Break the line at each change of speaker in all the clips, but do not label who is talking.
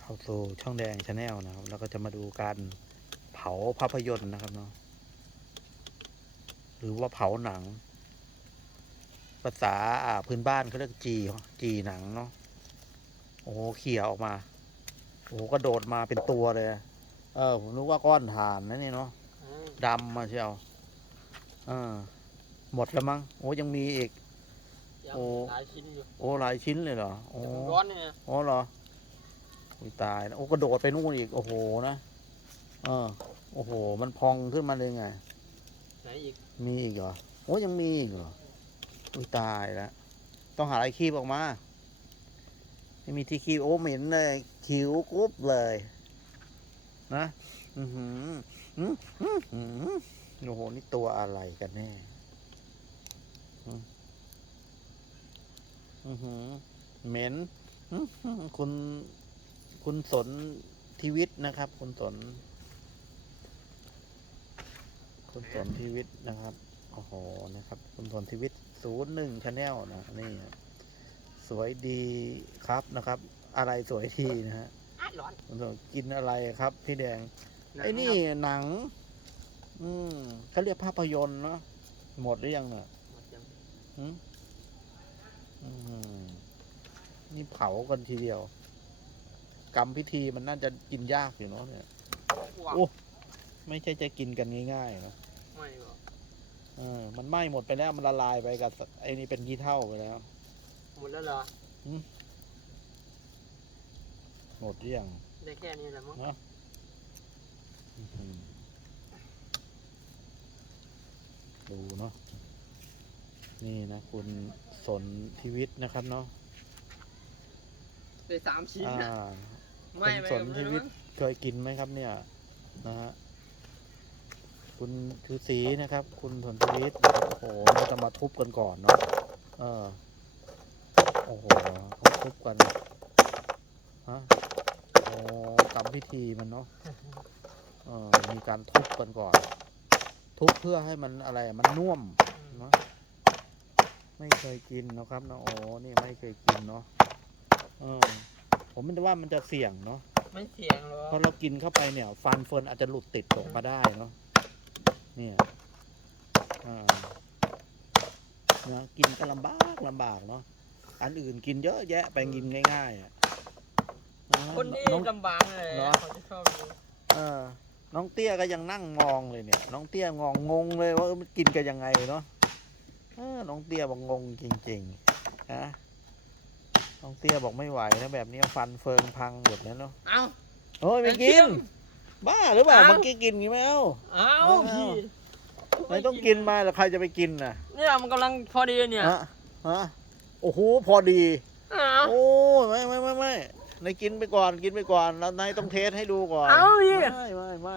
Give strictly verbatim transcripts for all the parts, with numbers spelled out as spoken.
เข้าสู่ช่องแดงชาแนลนะครับแล้วก็จะมาดูการเผาภาพยนตร์นะครับเนาะหรือว่าเผาหนังภาษาอ่าพื้นบ้านเขาเรียกจีจีหนังเนาะโอ้โหเขี่ยออกมาโอ้โหกระโดดมาเป็นตัวเลยเออผมนึกว่าก้อนถ่านนะนี่เนาะดำมาเชียวอ่าหมดแล้วมั้งโอ้ยังมีอีกโอ้หลายชิ้นอยู่โอ้หลายชิ้นเลยเหรอโอ้ร้อนเนี่ยอ๋อเหรอตายโอ้กระโดดไปนู่นอีกโอ้โหนะเออโอ้โหมันพองขึ้นมาเลยไงไหนอีกมีอีกเหรอโอ้ยังมีอีกเหรออุ้ยตายแล้วต้องหาอะไรคีบออกมาไม่มีที่คีบโอ้เหม็นเลยคิ้วกรุบเลยนะอือหืออือหืออือโอ้โหนี่ตัวอะไรกันแน่อือหือเหม็นคุณคุณสนทิวิตนะครับคุณสนคุณสนทิวิตนะครับโอ้โหนะครับคุณสนทิวิตศูนย์หนึ่งชาแนลนะนี่สวยดีครับนะครับอะไรสวยทีนะฮะคุณสนกินอะไรครับพี่แดงไอ้นี่หนังอืมเขาเรียกภาพยนตร์เนาะหมดหรือยังเนี่ยอืมอืมนี่เผากันทีเดียวกรรมพิธีมันน่าจะกินยากอยู่เนาะเนี่ยโอ้ไม่ใช่จะกินกันง่ายๆนะไม่หรอกเออมันไหม้หมดไปแล้วมันละลายไปกับไอ้นี่เป็นขี้เถ้าไปแล้วหมดแล้วเหรอหมดหรือยังได้แค่นี้แหละมั้งเนาะดูเนาะนี่นะคุณสนทิวิตนะครับเนาะได้สามชิ้นนะคุณสนทิวิตเคยกินไหมครับเนี่ยนะฮะคุณคือสีนะครับคุณสนทิวิตโอ้โหเราจะมาทุบกันก่อนเนาะเออโอ้โหเขาทุบกันฮะโอ้ทำพิธีมันเนาะเออมีการทุบกันก่อนทุบเพื่อให้มันอะไรมันนุ่มเนาะไม่เคยกินนะครับนะโอ้นี่ไม่เคยกินเนาะเออผมไม่ได้ว่ามันจะเสี่ยงเนาะไม่เสี่ยงหรอกเพราะเรากินเข้าไปเนี่ยฟันเฟิร์นอาจจะหลุดติดตกมาได้เนาะเนี่ยอ่านะกินก็ลำบากลำบากเนาะอันอื่นกินเยอะแยะไปกินง่ายๆอ่ะคนนี้ลำบากเลยเนาะเขาจะชอบดูเออน้องเตี้ยก็ยังนั่งงองเลยเนี่ยน้องเตี้ยงองงงเลยว่ามันกินกันยังไงเนาะน้องเตี้ยบอกงงจริงๆนะน้องเตี้ยบอกไม่ไหวนะแบบนี้ฟันเฟิงพังหมดแล้วเนาะเอาโอ้ยไม่กินบ้าหรือเปล่าเมื่อกี้กินงี้ไหมเอ้าเอาพี่ไม่ต้องกินมาแล้วใครจะไปกินน่ะเนี่ยมันกำลังพอดีเนี่ยฮะฮะโอ้โหพอดีโอ้ไม่ไม่ไม่ไม่นายกินไปก่อนกินไปก่อนแล้วนายต้องเทสให้ดูก่อนเอาดิไม่ไม่ไม่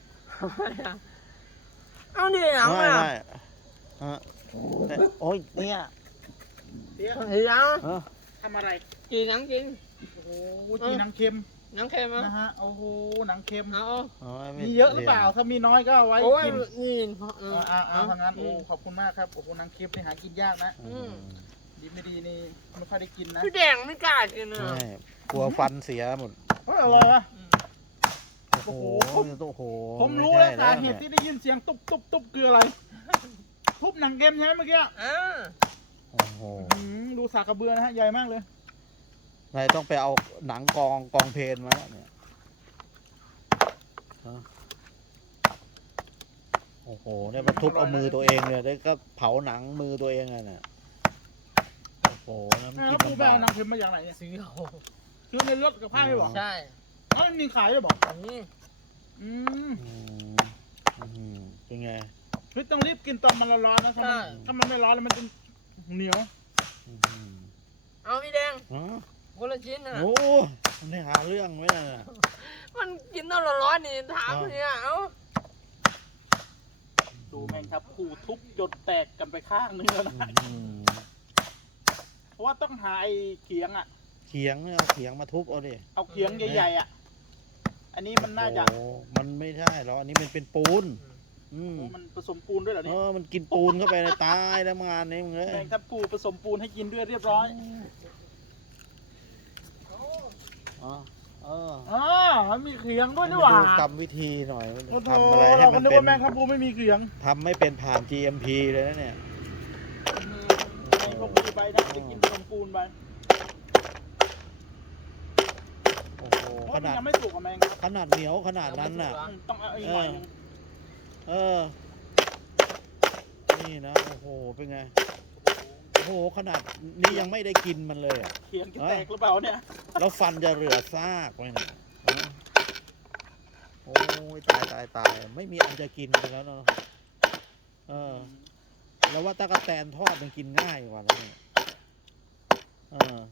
เอาดิเอาไม่ไม่ฮะโอ้ยเนี่ยเดี๋ยวเดี๋ยวทำอะไรกินหนังกินโอ้โหกินหนังเค็มหนังเค็มนะฮะโอ้โหหนังเค็มเอามีเยอะหรือเปล่าถ้ามีน้อยก็เอาไว้กินนี่อ่าอ่าทางนั้นโอ้ขอบคุณมากครับโอ้โหหนังเค็มนี่หากินยากนะดีไม่ดีนี่ไม่ค่อยได้กินนะพี่แดงไม่กล้ากินเลยกลัวฟันเสียหมดเฮ้ยอร่อยอ่ะโอ้โหโอ้โหผมรู้แล้วสาเหตุที่ได้ยินเสียงตุ๊บตุ๊บตุ๊บคืออะไรทุบหนังเค็มใช่ไหมเมื่อกี้โอ้โหดูสากกระเบือนะฮะใหญ่มากเลยนายต้องไปเอาหนังกองกองเพลนมาแล้วเนี่ยโอ้โหเนี่ยมาทุบเอามือตัวเองเนี่ยได้ก็เผาหนังมือตัวเองอ่ะเนี่ยโอ้โหน้ำจิ้มน้ำปลาหนังเค็มมาจากไหนซื้อเอาซื้อในรถกับผ้าไม่บอกใช่อ๋อมีขายด้วยบอกนี่อืมเป็นไงคือต้องรีบกินตอนมันร้อนๆนะถ้ามันถ้ามันไม่ร้อนแล้วมันจะเหนียวเอาพี่แดงคนละชิ้นนะโอ้มันได้หาเรื่องไหมน่ะมันกินตอนร้อนๆนี่ถามเนี่ยเอ้าดูแมงครับคู่ทุบจนแตกกันไปข้างนึงแล้วนะเพราะว่าต้องหาไอ้เขียงอ่ะเขียงเนี่ยเอาเขียงมาทุบเอาดิเอาเขียงใหญ่ๆอ่ะอันนี้มันน่าจะมันไม่ใช่หรอกอันนี้มันเป็นปูนมันผสมปูนด้วยเหรอเนี่ยเออมันกินปูนเข้าไปในตายแล้วงานนี้มึงเลยแมงทับปูผสมปูนให้กินด้วยเรียบร้อยอ๋อเออเอ
มันมีเขียงด้วยนี่
มา
หว่า
ดูกรรมวิธีหน่อย
โอ้โห
ทำอะไรให้
เรา
มั
ก็
น
นึก
เป็น
ว่าแมงครับพูไม่มีเขียง
ทำไม่เป็นผ่าน จี เอ็ม พี เลยนะเนี่ย
ไอ้พวกนี้ไปนะไปกินขนมปูนไป
โอ้โห
เพ
ข
ราะมัน
นาด
ยังไม่สุกอะแมงครับ
ขนาดเหนียวขนาดนั้นน่ะ
อืมต้องเอาอีกหน่อยหนึง
เออ นี่นะ โอ้โห เป็นไง โอ้โห ขนาดนี้ยังไม่ได้กินมันเลยอ่ะ
เขียงจะแตกหรือเปล่าเนี่ย
แล้วฟันจะเหลือซากไว้เนี่ยฮะโอ้ยตายตายตายไม่มีอันจะกินกันแล้วเนาะ เออ แล้วว่าตะกะแตนทอดมันกินง่ายกว่าแล้วเนี่ยเออ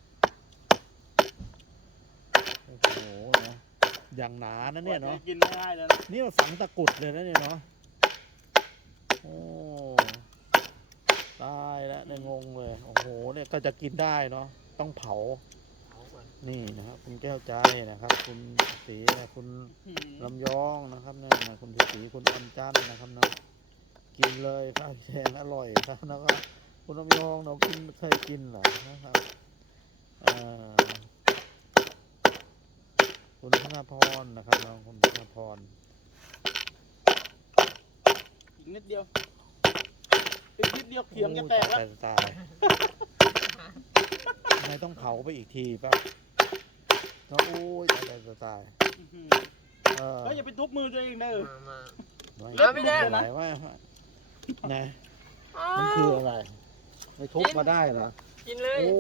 โอ้โหนะอย่างหนานะเนี่ยเนาะ
กินง่ายเลยนะ
นี่มันฝังตะกรุดเลยนะเนี่ยเนาะ โอ้ ตายแล้วเนี่ยงงเลย โอ้โห เนี่ยก็จะกินได้เนาะ ต้องเผา นี่นะครับ คุณแก้วใจนะครับ คุณศรีนะคุณ
อืม
ลำยองนะครับเนี่ยนะคุณศรีคุณอัญจันทร์นะครับเนาะ กินเลยข้าวแกงอร่อยครับแล้วก็คุณลำยองเรากินเคยกินเหรอนะครับอ่าคุณธนพรนะครับน้องคุณธนพร
อีกนิดเดียวอีกนิดเดียวเขียงจะแตกแล้ว
ตายทำไมต้องเผาไปอีกทีป่ะโอ้ยตายตายตายตาย
อื้อหือ
เออ
แล้วอย่าไปทุบมือตัวเองเด้อ
ไม่
เอาไม่ได้
ไหนว่าไหนมันคืออะไรไม่ทุบมาได้เหรอ
กินเลย
โอ้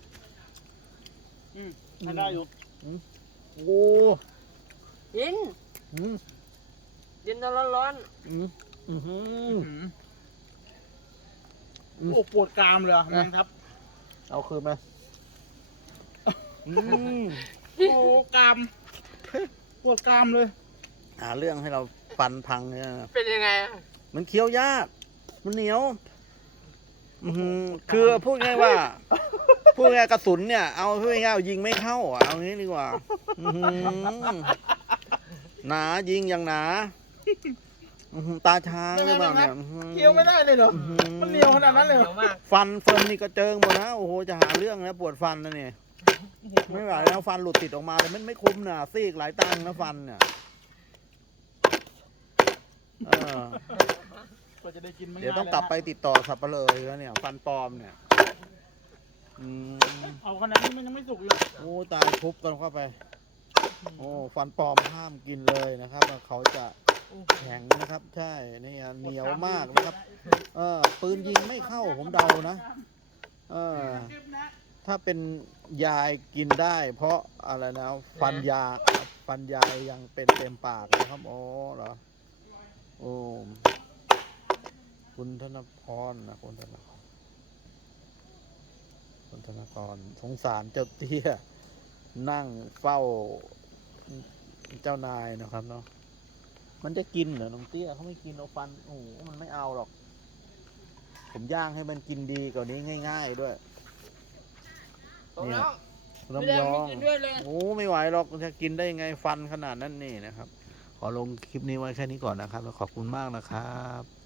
อืมให้ได้อยู่
โอ้
กิน
อืม
กินตอนร้อน
อืมอืม
อื้อหือ
อืม
โอ้ปวดกรามเลยอะแมงครับ
เอาคืนมาอืม
โอ้กรามปวดกรามเลย
หาเรื่องให้เราฟันพังเนี่ย
ๆเป็นยังไงอะ
มันเคี้ยวยาก มันเหนียว อือหือคือพูดง่ายว่า พูดง่ายกระสุนเนี่ย เอาพูดง่ายๆยิงไม่เข้าอ่ะ เอางี้ดีกว่า อื้อหือหนายิงอย่างหนา อื้อหือตาช้างหรือเปล่าเนี่ยอื้อหือ
เคี้ยวไม่ได้เลยเหรอ
อื้อหือ
มันเหนียวขนาดนั้นเลยเหรอ
เดี๋ยวมาก
ฟันเฟิร์นนี่กระเจิงหมดนะ โอ้โห จะหาเรื่องนะปวดฟันนะเนี่ย ไม่ไหวแล้วฟันหลุดติดออกมาแต่มันไม่คุ้มนะซีกหลายตังค์นะฟันเนี่ยเออ
กว่าจะได้กินมัน
เดี๋ยวต้อง
ง่า
กลับไป
แนะ
ติดต่อสับเปลือแล้วเนี่ย ฟันปลอมเนี่ย อืม
เอาขนาดนี้มันยังไม่สุกอยู่
โอ้ตายทุบกันเข้าไป โอ้ฟันปลอมห้ามกินเลยนะครับเขาจะแข็งนะครับ ใช่นี่อ่ะเหนียวมากนะครับ เออปืนยิงไม่เข้าผมเดานะ เออ ถ้าเป็นยายกินได้ เพราะอะไรนะ ฟันยาฟันยายยังเป็นเต็มปากนะครับโอ้เหรอโอ้คุณธนพรนะคุณธนพรคุณธนพรสงสารเจ้าเตี้ยนั่งเฝ้าเจ้านายนะครับเนาะมันจะกินเหรอน้องเตี้ยเขาไม่กินเอาฟันโอ้โหมันไม่เอาหรอก ผมย่างให้มันกินดีกว่านี้ง่าย ๆด้วย
ตรงแล้ว
ลำยอง
ไม่ได้ไม่กินด้วยเลย
โอ้ไม่ไหวหรอกจะกินได้ยังไงฟันขนาดนั้นนี่นะครับ ขอลงคลิปนี้ไว้แค่นี้ก่อนนะครับ แล้วขอบคุณมากนะครับ